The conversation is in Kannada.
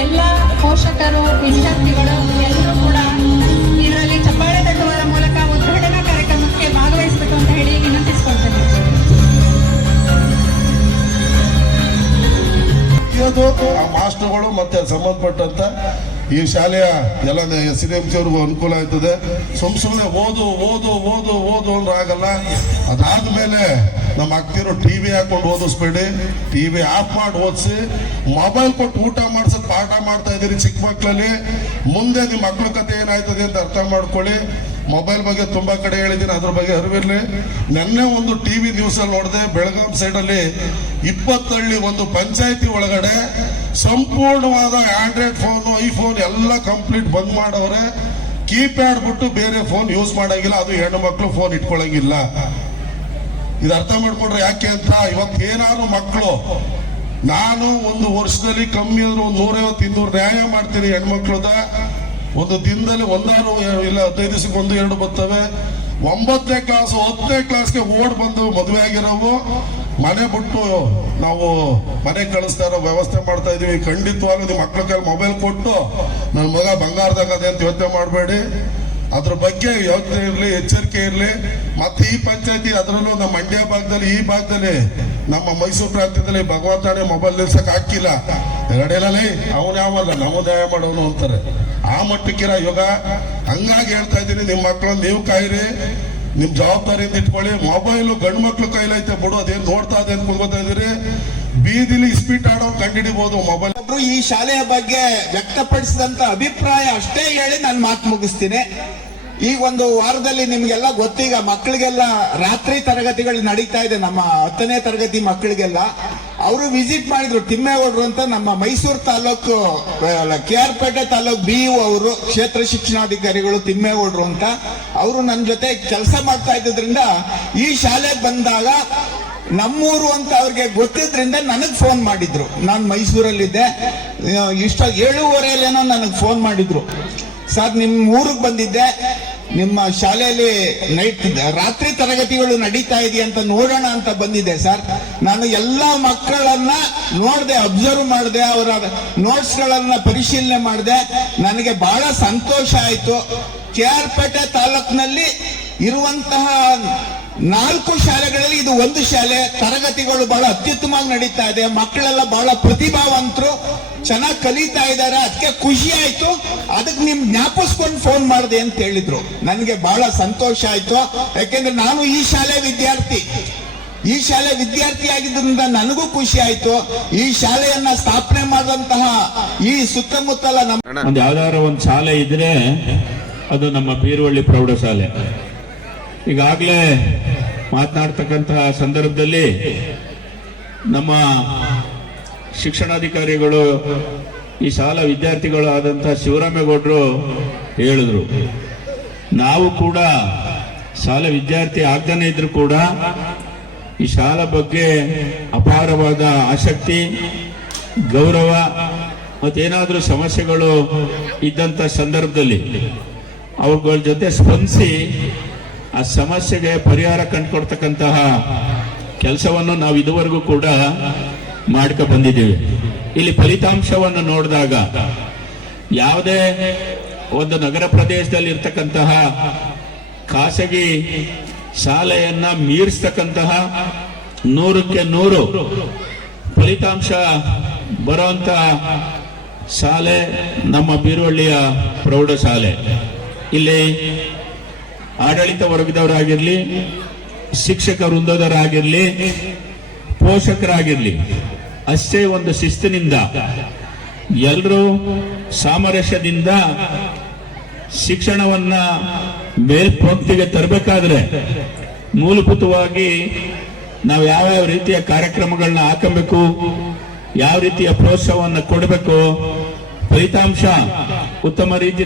ಎಲ್ಲ ಪೋಷಕರು, ವಿದ್ಯಾರ್ಥಿಗಳು ಎಲ್ಲರೂ ಕೂಡ ಇದರಲ್ಲಿ ಚಪ್ಪಾಳೆ ತಟ್ಟುವುದರ ಮೂಲಕ ಉದ್ಘಾಟನಾ ಕಾರ್ಯಕ್ರಮಕ್ಕೆ ಭಾಗವಹಿಸಬೇಕು ಅಂತ ಹೇಳಿ ವಿನಂತಿಸಿಕೊಳ್ತೇನೆ. ಆ ಮಾಸ್ಟರ್ಗಳು ಮತ್ತೆ ಸಂಬಂಧಪಟ್ಟಂತ ಈ ಶಾಲೆಯ ಎಲ್ಲ SDMC ಅವ್ರಿಗೂ ಅನುಕೂಲ ಆಯ್ತದೆ. ಸುಮ್ಮನೆ ಓದು ಓದು ಓದು ಓದು ಅಂದ್ರೆ ಆಗಲ್ಲ. ಅದಾದ್ಮೇಲೆ ನಮ್ಮ ಅಕ್ತಿರು ಟಿವಿ ಹಾಕೊಂಡು ಓದಿಸ್ಬೇಡಿ, ಟಿವಿ ಆಫ್ ಮಾಡಿ ಓದಿಸಿ, ಮೊಬೈಲ್ ಕೊಟ್ಟು ಊಟ ಮಾಡ್ಸೋದು ಪಾಠ ಮಾಡ್ತಾ ಇದ್ದೀರಿ ಚಿಕ್ಕ ಮಕ್ಕಳಲ್ಲಿ. ಮುಂದೆ ನಿಮ್ಮ ಮಕ್ಕಳ ಕತೆ ಏನಾಯ್ತದೆ ಅಂತ ಅರ್ಥ ಮಾಡ್ಕೊಳ್ಳಿ. ಮೊಬೈಲ್ ಬಗ್ಗೆ ತುಂಬಾ ಕಡೆ ಹೇಳಿದ್ದೀನಿ, ಅದ್ರ ಬಗ್ಗೆ ಅರಿವಿರ್ಲಿ. ನೆನ್ನೆ ಒಂದು ಟಿವಿ ನ್ಯೂಸ್ ಅಲ್ಲಿ ನೋಡಿದೆ, ಬೆಳಗಾಂ ಸೈಡ್ ಅಲ್ಲಿ 20 ಹಳ್ಳಿ ಒಂದು ಪಂಚಾಯತಿ ಒಳಗಡೆ ಸಂಪೂರ್ಣವಾದ ಆಂಡ್ರಾಯ್ಡ್ ಫೋನ್, ಐಫೋನ್ ಎಲ್ಲ ಕಂಪ್ಲೀಟ್ ಬಂದ್ ಮಾಡವ್ರೆ. ಕೀಪ್ಯಾಡ್ ಬಿಟ್ಟು ಬೇರೆ ಫೋನ್ ಯೂಸ್ ಮಾಡಂಗಿಲ್ಲ, ಅದು ಹೆಣ್ಣು ಮಕ್ಕಳು ಫೋನ್ ಇಟ್ಕೊಳಂಗಿಲ್ಲ. ಇದು ಅರ್ಥ ಮಾಡ್ಕೊಂಡ್ರೆ ಯಾಕೆ ಅಂತ, ಇವತ್ತೇನಾದ್ರು ಮಕ್ಕಳು, ನಾನು ಒಂದು ವರ್ಷದಲ್ಲಿ ಕಮ್ಮಿ ಅಂದ್ರೆ 150-200 ನ್ಯಾಯ ಮಾಡ್ತೀನಿ ಹೆಣ್ಮಕ್ಳದ. ಒಂದು ದಿನದಲ್ಲಿ ಒಂದಾರು ಇಲ್ಲ 15 ದಿವಸಕ್ಕೆ 1-2 ಬರ್ತವೆ. 9ನೇ ಕ್ಲಾಸ್ 10ನೇ ಕ್ಲಾಸ್ಗೆ ಓಡ್ ಬಂದು ಮದುವೆ ಆಗಿರೋವು, ಮನೆ ಬಿಟ್ಟು ನಾವು ಮನೆ ಕಳಿಸ್ತಾ ಇರೋ ವ್ಯವಸ್ಥೆ ಮಾಡ್ತಾ ಇದೀವಿ. ಖಂಡಿತವಾಗ್ಲೂ ನಿಮ್ಮ ಮಕ್ಳ ಕೈಲಿ ಮೊಬೈಲ್ ಕೊಟ್ಟು ನನ್ನ ಮಗ ಬಂಗಾರದಾಗ ಅದೇ ಅಂತ ಯೋಚನೆ ಮಾಡಬೇಡಿ. ಅದ್ರ ಬಗ್ಗೆ ಯೋಚನೆ ಇರಲಿ, ಎಚ್ಚರಿಕೆ ಇರಲಿ. ಮತ್ತೆ ಈ ಪಂಚಾಯತಿ, ಅದರಲ್ಲೂ ನಮ್ಮ ಮಂಡ್ಯ ಭಾಗದಲ್ಲಿ, ಈ ಭಾಗದಲ್ಲಿ, ನಮ್ಮ ಮೈಸೂರು ಪ್ರಾಂತ್ಯದಲ್ಲಿ ಭಗವಂತನೇ ಮೊಬೈಲ್ ನಿಲ್ಸಕ್ ಹಾಕಿಲ್ಲ. ಎರಡೇಲೇ ಅವನು ಯಾವಲ್ಲ, ನಾವು ನ್ಯಾಯ ಮಾಡೋನು ಅಂತಾರೆ. ಆ ಮಟ್ಟಕ್ಕಿರ ಯೋಗ. ಹಂಗಾಗಿ ಹೇಳ್ತಾ ಇದ್ದೀನಿ, ನಿಮ್ಮ ಮಕ್ಕಳನ್ನ ನೀವು ಕಾಯಿರಿ, ನಿಮ್ ಜವಾಬ್ದಾರಿಯಿಂದ ಇಟ್ಕೊಳ್ಳಿ. ಮೊಬೈಲು ಗಂಡು ಮಕ್ಳು ಕೈಲೈತೆ ಬಿಡು, ಅದೇನ್ ನೋಡ್ತಾ ಇದೆ ಅಂತ ಕುಂದ್ಕೋತಾ ಇದೀರಿ. ಬೀದಿಲಿ ಇಸ್ಪೀಟ್ ಆಡೋ ಕಂಡಿಡಿಬಹುದು ಮೊಬೈಲ್. ಈ ಶಾಲೆಯ ಬಗ್ಗೆ ವ್ಯಕ್ತಪಡಿಸಿದಂತ ಅಭಿಪ್ರಾಯ ಅಷ್ಟೇ ಹೇಳಿ ನಾನು ಮಾತು ಮುಗಿಸ್ತೀನಿ. ಈ ಒಂದು ವಾರದಲ್ಲಿ ನಿಮ್ಗೆಲ್ಲ ಗೊತ್ತೀಗ, ಮಕ್ಕಳಿಗೆಲ್ಲ ರಾತ್ರಿ ತರಗತಿಗಳು ನಡೀತಾ ಇದೆ. ನಮ್ಮ 10ನೇ ತರಗತಿ ಮಕ್ಕಳಿಗೆಲ್ಲ ಅವರು ವಿಸಿಟ್ ಮಾಡಿದ್ರು. ತಿಮ್ಮೇಗೌಡರು ಅಂತ ನಮ್ಮ ಮೈಸೂರು ತಾಲೂಕು KR ಪೇಟೆ ತಾಲೂಕು BEO ಅವರು, ಕ್ಷೇತ್ರ ಶಿಕ್ಷಣಾಧಿಕಾರಿಗಳು ತಿಮ್ಮೇಗೌಡರು ಅಂತ, ಅವರು ನನ್ನ ಜೊತೆ ಕೆಲಸ ಮಾಡ್ತಾ ಇದ್ದಿದ್ರಿಂದ ಈ ಶಾಲೆಗೆ ಬಂದಾಗ ನಮ್ಮೂರು ಅಂತ ಅವ್ರಿಗೆ ಗೊತ್ತಿದ್ರಿಂದ ನನಗೆ ಫೋನ್ ಮಾಡಿದ್ರು. ನಾನು ಮೈಸೂರಲ್ಲಿದ್ದೆ, 7:15 ನನಗೆ ಫೋನ್ ಮಾಡಿದ್ರು. ಸರ್, ನಿಮ್ಮ ಊರಿಗೆ ಬಂದಿದ್ದೆ, ನಿಮ್ಮ ಶಾಲೆಯಲ್ಲಿ ರಾತ್ರಿ ತರಗತಿಗಳು ನಡೀತಾ ಇದೆಯಂತ ನೋಡೋಣ ಅಂತ ಬಂದಿದೆ ಸರ್. ನಾನು ಎಲ್ಲಾ ಮಕ್ಕಳನ್ನ ನೋಡಿದೆ, ಅಬ್ಸರ್ವ್ ಮಾಡಿದೆ, ಅವರ ನೋಟ್ಸ್ ಗಳನ್ನ ಪರಿಶೀಲನೆ ಮಾಡಿದೆ. ನನಗೆ ಬಹಳ ಸಂತೋಷ ಆಯ್ತು. KR ಪೇಟೆ ತಾಲೂಕಿನಲ್ಲಿ ಇರುವಂತಹ 4 ಶಾಲೆಗಳಲ್ಲಿ ಇದು ಒಂದು ಶಾಲೆ. ತರಗತಿಗಳು ಬಹಳ ಅತ್ಯುತ್ತಮವಾಗಿ ನಡೀತಾ ಇದೆ. ಮಕ್ಕಳೆಲ್ಲ ಬಹಳ ಪ್ರತಿಭಾವಂತರು, ಚೆನ್ನಾಗಿ ಕಲಿತಾ ಇದ್ದಾರೆ. ಅದಕ್ಕೆ ಖುಷಿ ಆಯ್ತು. ಅದಕ್ಕೆ ನಿಮ್ ಜ್ಞಾಪಿಸ್ಕೊಂಡು ಫೋನ್ ಮಾಡಿದೆ ಅಂತ ಹೇಳಿದ್ರು. ನನಗೆ ಬಹಳ ಸಂತೋಷ ಆಯ್ತು. ಯಾಕೆಂದ್ರೆ ನಾನು ಈ ಶಾಲೆ ವಿದ್ಯಾರ್ಥಿ ಆಗಿದ್ದರಿಂದ ನನಗೂ ಖುಷಿ ಆಯ್ತು. ಈ ಶಾಲೆಯನ್ನ ಸ್ಥಾಪನೆ ಮಾಡಿದಂತಹ ಈ ಸುತ್ತಮುತ್ತಲ ನಮ್ಮ ಯಾವ್ದಾರ ಒಂದು ಶಾಲೆ ಇದ್ರೆ ಅದು ನಮ್ಮ ಬೀರುವಳ್ಳಿ ಪ್ರೌಢಶಾಲೆ. ಈಗಾಗಲೇ ಮಾತನಾಡ್ತಕ್ಕಂತಹ ಸಂದರ್ಭದಲ್ಲಿ ನಮ್ಮ ಶಿಕ್ಷಣಾಧಿಕಾರಿಗಳು, ಈ ಶಾಲಾ ವಿದ್ಯಾರ್ಥಿಗಳು ಆದಂತಹ ಶಿವರಾಮೇಗೌಡರು ಹೇಳಿದ್ರು, ನಾವು ಕೂಡ ಶಾಲಾ ವಿದ್ಯಾರ್ಥಿ ಆಗ್ತಾನೆ ಇದ್ರು ಕೂಡ ಈ ಶಾಲಾ ಬಗ್ಗೆ ಅಪಾರವಾದ ಆಸಕ್ತಿ, ಗೌರವ, ಮತ್ತೇನಾದ್ರೂ ಸಮಸ್ಯೆಗಳು ಇದ್ದಂತ ಸಂದರ್ಭದಲ್ಲಿ ಅವ್ರಗಳ ಜೊತೆ ಸ್ಪಂದಿಸಿ ಆ ಸಮಸ್ಯೆಗೆ ಪರಿಹಾರ ಕಂಡುಕೊಡ್ತಕ್ಕಂತಹ ಕೆಲಸವನ್ನು ನಾವು ಇದುವರೆಗೂ ಕೂಡ ಮಾಡ್ಕೊ ಬಂದಿದ್ದೇವೆ. ಇಲ್ಲಿ ಫಲಿತಾಂಶವನ್ನು ನೋಡಿದಾಗ ಯಾವುದೇ ಒಂದು ನಗರ ಪ್ರದೇಶದಲ್ಲಿ ಇರ್ತಕ್ಕಂತಹ ಖಾಸಗಿ ಶಾಲೆಯನ್ನ ಮೀರಿಸ್ತಕ್ಕಂತಹ 100ಕ್ಕೆ 100 ಫಲಿತಾಂಶ ಬರುವಂತ ಶಾಲೆ ನಮ್ಮ ಬೀರುವಳ್ಳಿಯ ಪ್ರೌಢಶಾಲೆ. ಇಲ್ಲಿ ಆಡಳಿತ ವರ್ಗದವರಾಗಿರ್ಲಿ, ಶಿಕ್ಷಕ ವೃಂದದವರಾಗಿರ್ಲಿ, ಪೋಷಕರಾಗಿರ್ಲಿ, ಅಷ್ಟೇ ಒಂದು ಶಿಸ್ತಿನಿಂದ ಎಲ್ಲರೂ ಸಾಮರಸ್ಯದಿಂದ ಶಿಕ್ಷಣವನ್ನ ಮೇಲ್ಪಂಕ್ತಿಗೆ ತರಬೇಕಾದ್ರೆ ಮೂಲಭೂತವಾಗಿ ನಾವು ಯಾವ್ಯಾವ ರೀತಿಯ ಕಾರ್ಯಕ್ರಮಗಳನ್ನ ಹಾಕಬೇಕು, ಯಾವ ರೀತಿಯ ಪ್ರೋತ್ಸಾಹವನ್ನು ಕೊಡಬೇಕು, ಫಲಿತಾಂಶ ಉತ್ತಮ ರೀತಿ